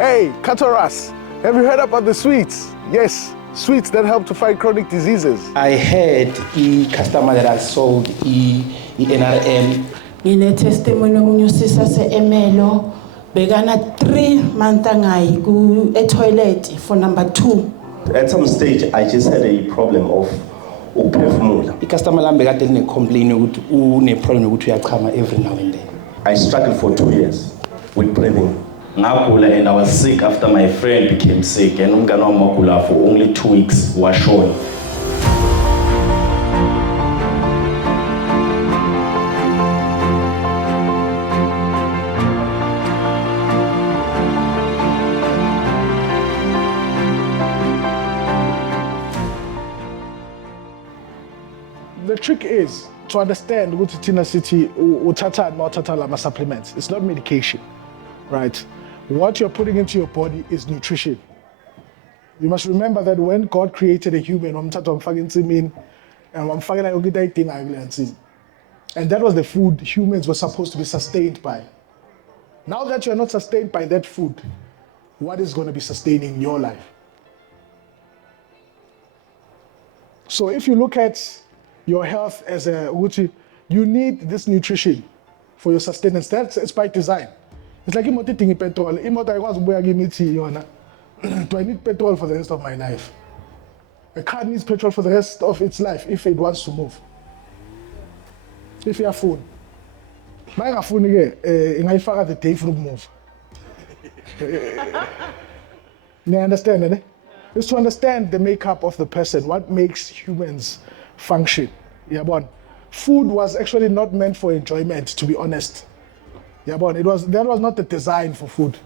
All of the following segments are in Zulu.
Hey, Katoras, have you heard about the sweets? Yes, sweets that help to fight chronic diseases. I had a customer that has sold NRM. Ngine testimony ukunyusisa seemelo bekana 3 months angayi ku toilet for number 2. At some stage, I just had a problem of ukuphefumula. The customer lambe kade line complain ukuthi une problem ukuthi uyachama every now and then. I struggled for 2 years with breathing. Ngagula and I was sick after my friend became sick and umngane wami wagula for only 2 weeks washona. The trick is to understand what Tina City utata and utata lama supplements. It's not medication, right? What you're putting into your body is nutrition. You must remember that when God created a human, and that was the food humans were supposed to be sustained by. Now that you're not sustained by that food, what is going to be sustaining your life? So if you look at your health as a you need this nutrition for your sustenance. It's by design. It's like eating petrol. Do I need petrol for the rest of my life? A car needs petrol for the rest of its life if it wants to move. If you have phone, my phone again, ingayifaka the day for move. You understand, eh? It's to understand the makeup of the person, what makes humans function. Yeah, bon. Food was actually not meant for enjoyment, to be honest. Yeah, bon. That was not the design for food.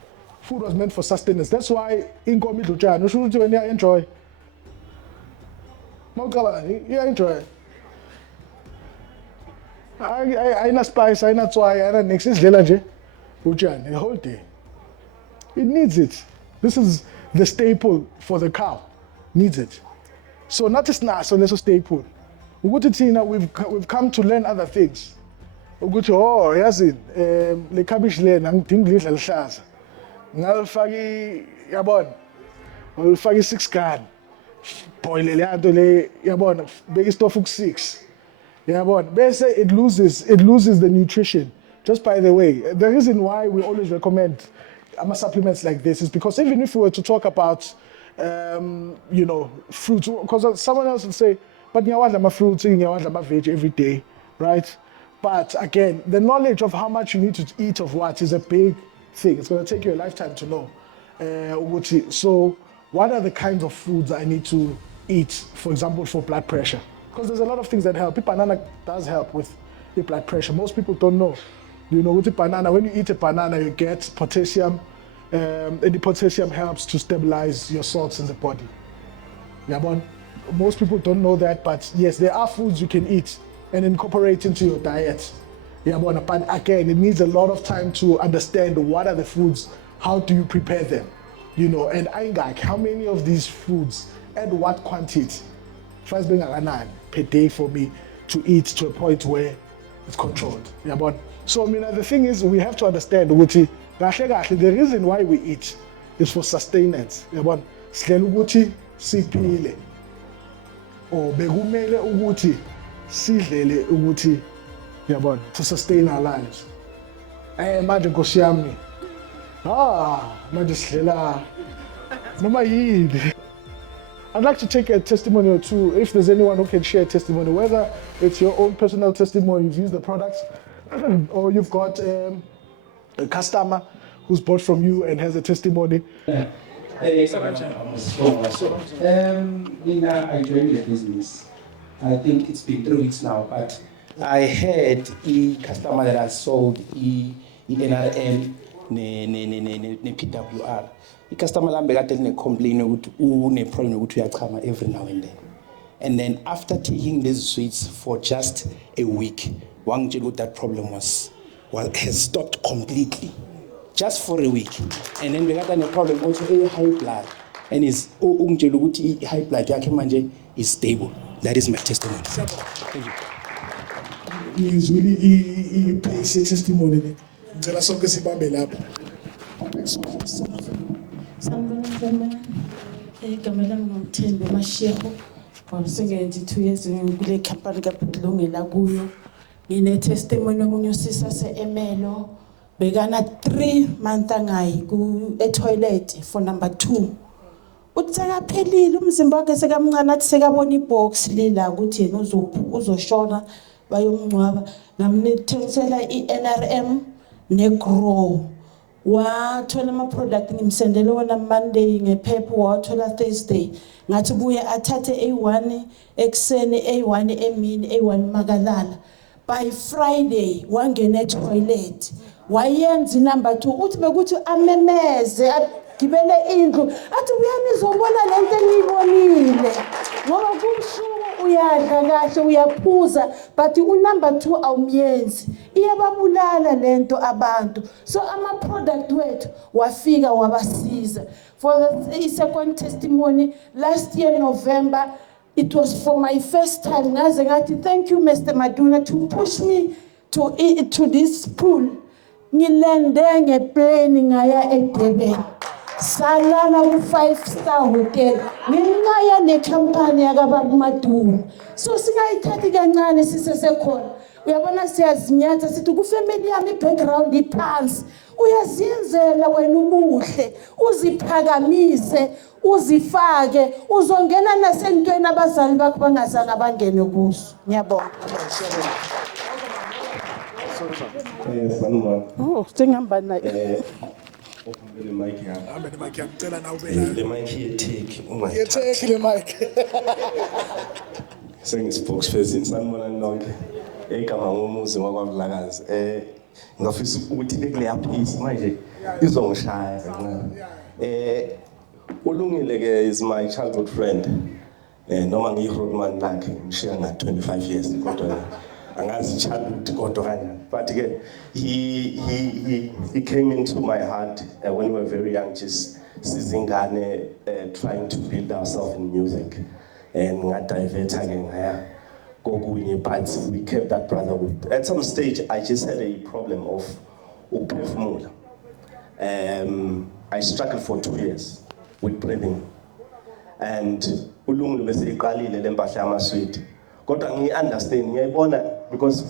Food was meant for sustenance. That's why in Komiducha, no should you enjoy. You enjoy. I not spice, I not soy, I not next is the whole day. It needs it. This is the staple for the cow. Needs it. So not just now, so let's a staple. We've come to learn other things. Oh, yazini, le cabbage lena ngidinga ukudla lihlaza. Ngalifaki yabona. Ngilifaki 6 gun. Boil le yanto le yabona, beke istofu ku6. Yabona. Bese it loses the nutrition. Just by the way, the reason why we always recommend supplements like this is because even if we were to talk about fruits, because someone else will say, but you want my fruits, you want my veg every day, right? But again, the knowledge of how much you need to eat of what is a big thing. It's going to take you a lifetime to know. So what are the kinds of foods I need to eat, for example, for blood pressure? Because there's a lot of things that help. Banana does help with the blood pressure. Most people don't know. You know, with the banana, when you eat a banana, you get potassium, and the potassium helps to stabilize your salts in the body. Yeah, but most people don't know that, but yes, there are foods you can eat and incorporate into your diet. Yeah, but again, it needs a lot of time to understand what are the foods, how do you prepare them, you know, and how many of these foods and what quantity, first being a per day for me to eat to a point where it's controlled. Yeah, but so the thing is, we have to understand the reason why we eat is for sustenance. Yeah, but sipile or bekumele ukuthi sidlele ukuthi yabona to sustain our lives. Manje Nkosi yami manje sidlela noma yini. I'd like to take a testimony or two if there's anyone who can share a testimony, whether it's your own personal testimony, you've used the products or you've got a customer who's bought from you and has a testimony. I joined the business. I think it's been 3 weeks now, but I had a customer that has sold NRM ne PWR. The customer lambe kade line complain ukuthi une problem ukuthi uyachama every now and then. And then after taking these sweets for just a week, wangitshela ukuthi that problem has stopped completely. Just for a week. And then we got a problem also a high blood. And is high blood yakhe manje is stable. That is my testimony. Thank you. Is really a testimony. Ngicela sonke sibambe lapho. Sanibona igama lami ngumthembu Mashehu. Ngisengenze 2 years kule company kaBhulungela kuyo. Ngine testimony omunye usisa seEmelo bekana 3 months angayi ku toilet for number 2. Utsakaphelile umzimba wakhe sekamncane athi sekabona ibox lila ukuthi yena uzoshona bayomncwaba. Ngamnethengisela iNRM neGrow. Wathola ama product ngimsendele wona Monday ngephepha wathola Thursday ngathi buye athathe A1 ekseni A1 emini A1 makalala by Friday wangena etoilet wayenza number 2 uthi bekuthi amemeze agibele indlu athi uyanizobona lento eniyibonile ngoba kumshuko uyadla kahle uyaphuza but unumber 2 awumyenzi iyababulala lento abantu so ama product wethu wafika wabasiza for the second testimony last year November it was for my first time ngaze ngathi thank you Mr. Maduna to push me to this pool ngilende ngeplane ngaya eDurban salala ku 5-star hotel ngingaya nekhampani yakababa Maduna so singayithathi kancane sisesekhona uyabona siyazinyatha sithi ku family yami background iphansi uyaziyenzela wena ubuhle uziphakamise uzifake uzongena nasentweni abazali bakho bangazange bangene kuso ngiyabonga Sanibona. oh singihamba naye Le mic yami. Hambe le mic ngicela nawe ube Le mic yetake uma. yetheke le mic. Sengi-spokesperson sanibona nonke. Igama ngomuzi wakwaVlakazi. Ngafisa ukuthi bekuleya piece manje izongishaya kancane. Ulungile ke is my childhood friend. Noma ngiyi-roadman lakhe ngishiya nga 25 years kodwa angazi childhood kodwa kanje. But ke he came into my heart when we were very young, just sizingane trying to build ourselves in music. And ngadivert again ngaya kokunye, but we kept that brotherhood. At some stage I just had a problem of ukuphefumula. I struggled for 2 years with breathing. And ulungu bese iqalile lempahla yamaswidi. Kodwa ngi-understand ngiyayibona because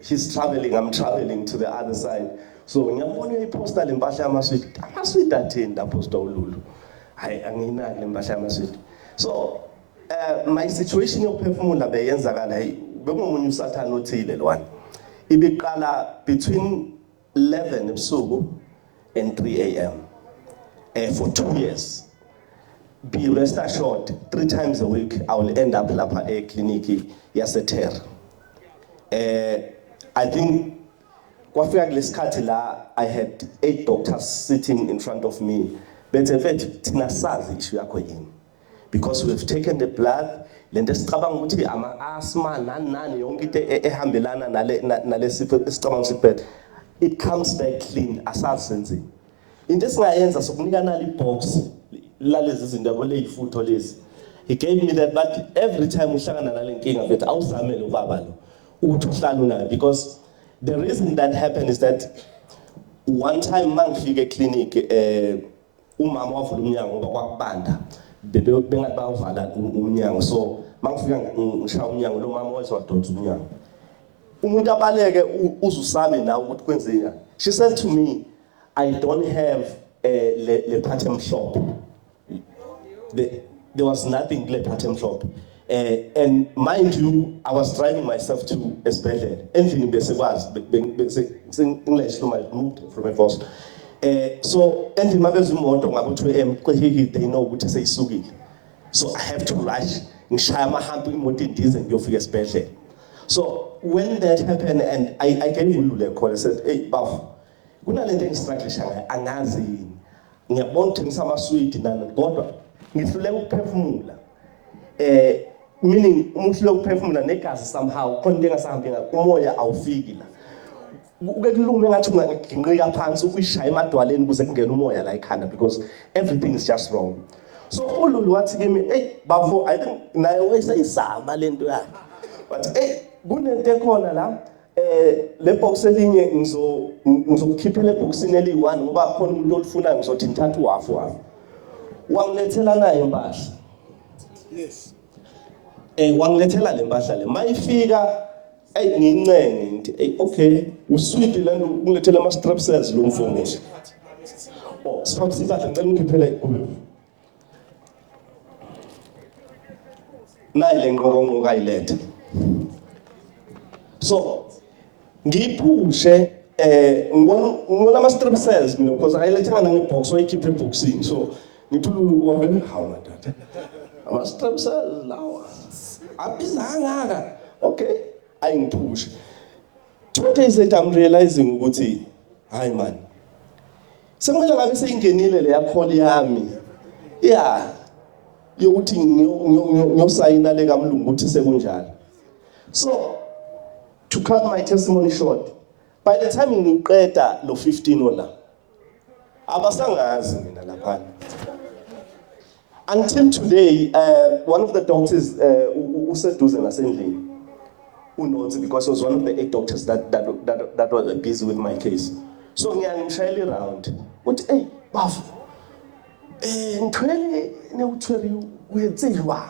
he's traveling, I'm traveling to the other side. So ngiyabona iposta lempahla yamaswidi. Amaswidi athini lapho ululu. Hayi anginaki lempahla yamaswidi. So my situation yokuphefumula beyenzakala bengomunye usathana othile lwana. Ibiqala between 11 ebusuku and 3 a.m. For 2 years. Be rest assured, 3 times a week I will end up lapha ekliniki yaseThera. I think kwafika kulesikhathi la I had 8 doctors sitting in front of me. Bethe mfethu thina sazi issue yakho yini. Because we have taken the blood, lento sicabanga ukuthi ama-asthma nani yonke into ehambelana nale sifo esicabanga sibhedle. It comes back clean, asazi senzini. Into esingayenza sokunika nali box lalezi zinto aboleyifutho lezi. He gave me that, but every time uhlangana nale nkinga bethi awuzamele ubaba lo uthi uhlala unayo, because the reason that happened is that one time mangifika eclinic umama wavula umnyango ngoba kwakubanda bengathi bawuvala umnyango, so mangifika ngishaya umnyango lo mama wayewadonsa umnyango umuntu abaleke uzusame nawe ukuthi kwenzeni. She said to me, I don't have le pattern shop. There was nothing le pattern shop. And mind you, I was driving myself to Esbedle. Anything besekwazi English to my moved from a force. So anything mabezi imoto ngabo 2 am they know ukuthi seyisukile. So I have to rush ngishaya amahambo imoto indize ngiyofika Esbedle. So when that happened and I gave Ulule a call, I said, hey Baf, kunalento engistruggle ngayo angazi yini. Ngiyabona ukuthi ngisamaswidi nani kodwa ngihluleka ukuphefumula. Meaning umuhluleka ukuphefumula negazi somehow khona into engasahambi umoya awufiki la. Ukekulunga ngathi unginqika phansi ukuyishaya emadwaleni ukuze kungene umoya la ekhanda because everything is just wrong. So uLulu wathi kimi, hey Bafo, I think naye wayesayizama lento yakhe. But hey kunento ekhona la Le box elinye ngizokukhiphela eboxini eli1 ngoba khona umuntu olifunayo ngizothi ngithatha uhafu wami. Wangilethela naye impahla. Yes. Wangilethela le mpahla le. Mayifika ngincenge ngithi okay, usweet lento ungilethela ama strap cells lo mfomo. Siphamisa impahla ngicela ungikhiphele kube. Nayi le ngqongo kayilethe. So ngiphushe ngibona ama strap cells mina because ayilethanga ngebox wayikhiphe eboxini. So ngithula wavele hawu madada. Ama strap cells lawa. Abizanga. Okay, ayingiphushe. 2 days later I'm realizing ukuthi hayi man. Sekumele ngabe seyingenile le call yami. Yeah. Yokuthi ngiyosayina le kaMlungu ukuthi sekunjalo. So to cut my testimony short, by the time ngiqeda lo 15 ola abasangazi mina lapha. Until today, one of the doctors useduze nasendlini unothi because he was one of the 8 doctors that were busy with my case. So ngiyangishayela around uthi hey bafu ngithwele newuthweri uyenzilwa.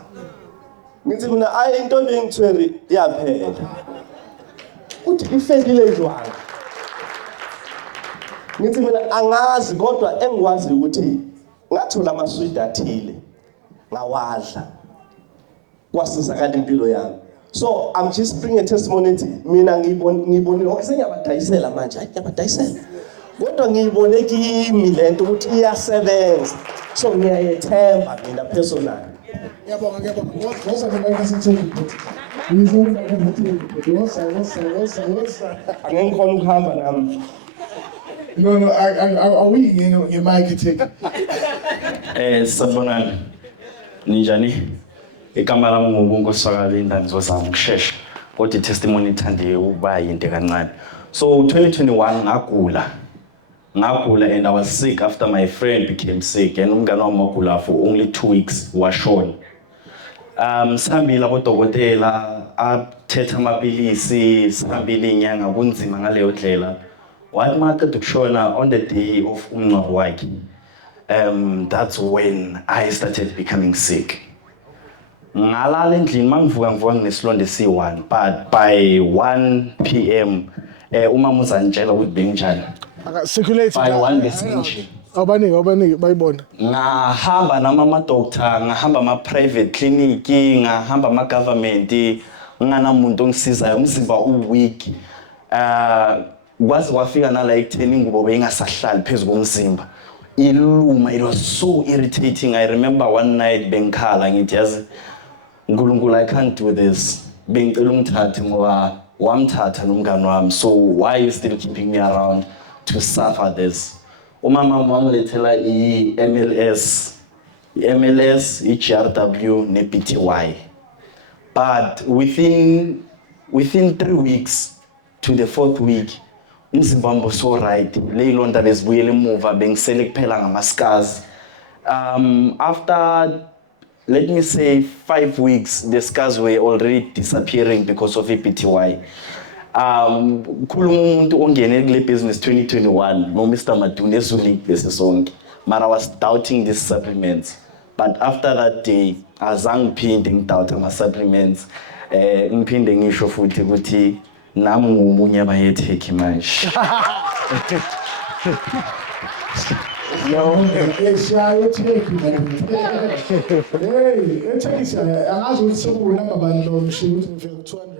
Ngithi mina ayi into lengithweri yaphela. Uthi ifelile njwanga. Ngithi mina angazi kodwa engikwazi ukuthi ngathola amaswidi athile ngawadla kwasizakala impilo yami. So I'm just bringing a testimony ethi mina ngibone okay sengiyabadayisela manje ngiyabadayisela kodwa ngibone kimi lento ukuthi iyasebenza. So ngiyayethemba mina personally. Ngiyabonga. Ngosa ngibayisithini. Ngizofuna ukuthi ngosa. Angeke ngikhona ukuhamba nami. No, are we in marketing? Sabonani. Ninjani? Igama lami nguNkosazana Linda ngizozama ukusheshsha. Kodwa testimony ithande ukuba yinto kancane. So 2021 ngagula and I was sick after my friend became sick and umngane wami wagula for only 2 weeks washona. Sihambile abodokotela athetha amapilisi sihambile inyanga kunzima ngaleyo ndlela. Wathi maqeda ukushona on the day of umngcwabo wakhe. That's when I started becoming sick. Ngalala endlini mangivuka nginesilonda C1 but by 1 PM umama uzantshela ukuthi benginjani. Circulate. By 1 ngesinje. Abaningi bayibona. Ngahamba nama doctor, ngahamba ama private clinic, ngahamba ama government, nganamuntu ongisizayo umzimba weak. Kwaze kwafika na like 10 ingubo bengasahlali phezulu komzimba. Iluma, it was so irritating. I remember one night bengikhala ngithi yazi uNkulunkulu I can't do this. Bengicela ungithathe ngoba wamthatha nomngane wami. So why are you still keeping me around to suffer this? Umama wangilethela iMLS, iGRW neBTY. But within 3 weeks to the 4th week umzimba wami was so right. Leyilonda bezibuyele emuva bengisele kuphela ngama-scars. After let me say 5 weeks the scars were already disappearing because of iBTY. Kukhuluma umuntu ongene kule business 2021 no Mr. Madune Zuli bese sonke. But I was doubting these supplements. But after that day azange ngiphinde ngidoubt ama supplements. Ngiphinde ngisho futhi ukuthi nami ngumunye abayetheki manje. Yo, eshayo take man. Hey, take angazi ukuthi sekubona ngabani lo mshini ukuthi ngifika ku 200.